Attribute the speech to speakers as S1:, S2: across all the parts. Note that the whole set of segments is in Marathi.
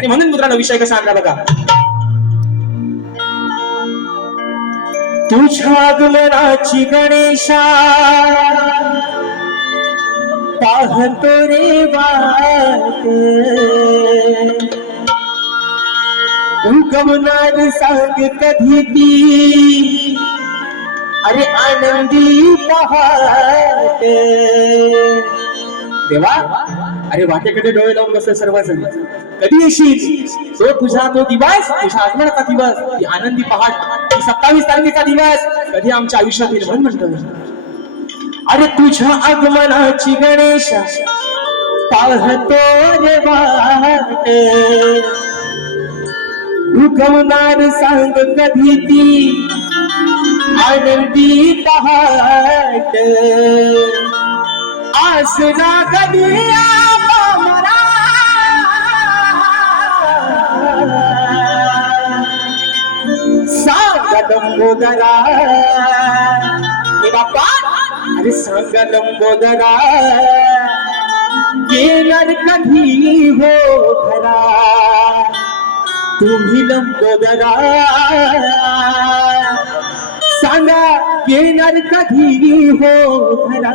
S1: आणि म्हणून मित्रांनो विषय कसा आणला बघा. तुझ्या गुलराची गणेशा पाहतो रे वाट. उगवणार सांग कधी ती अरे आनंदी पहाट. देवा अरे वाटेकडे डोळे लावून बसले सर्वजण. कधी येशील तो तुझा तो दिवस तुझ्या आगमनाचा दिवस ती आनंदी पहाट सत्तावीस तारखेचा दिवस कधी आमच्या आयुष्यात येईल म्हणून म्हणतो अरे तुझ्या आगमनाची गणेश पाहतो रे वाट. उगवणार सांग कधी ती आनंदी पहाट. आसना कधी लंबोदरा हे बाप्पा अरे सांग लंबोदरा येणार कधी हो खरा? तुम्ही लंबोदरा सांगा येणार कधी हो खरा?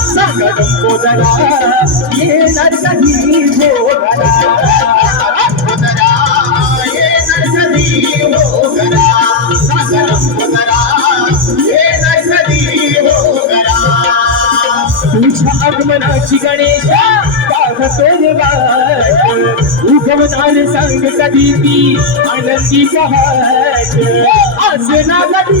S1: हो धरा सांग लंबोदरा येणार कधी हो धरा तुझ्या आगमनाची गणेश उगवणार सांग कधी ती आनंदी आज ना कधी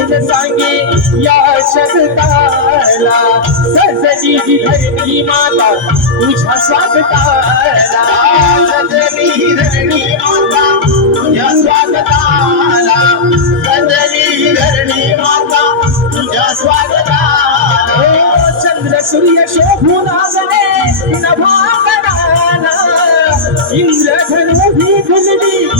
S1: रानबी फुलून सांगे या शतकाला सजली ही धरणी माता तुझ्या स्वागताला. सजली ही धरणी माता तुझ्या स्वागताला. सजली ही धरणी माता तुझ्या स्वागताला. ओ चंद्र सूर्य शोभून आगले नभागणाला इंद्रधनु ही फुलली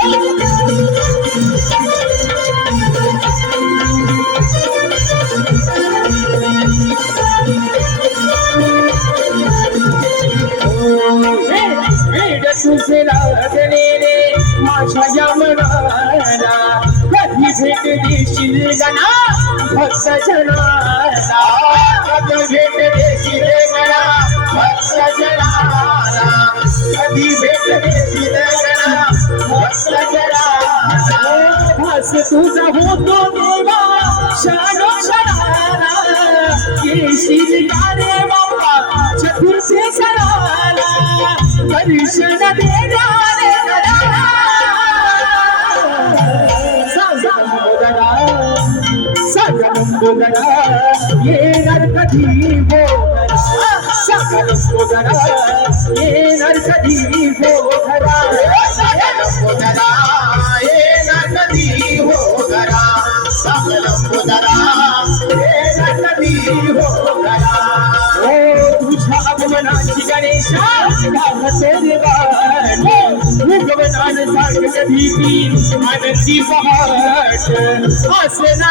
S1: Oh! येणार कधी माझ्या या मनाला कधी भेट देशील गणा? भक्त जनाला कधी भेट देशील गणा? भक्त जनाला कधी भेट देशील गणा? भक्त जनाला भास तुझा होतो देवा शानो क्षणाला केशील ఏ నరకీవో సకల సోదరా ఏ
S2: నరకీవో ధరా సకల సోదరా ఏ నరకీవో ధరా हो
S1: गणेश सांग लंबोदरा येणार कधी हो
S2: आनंदी पहाट असे ना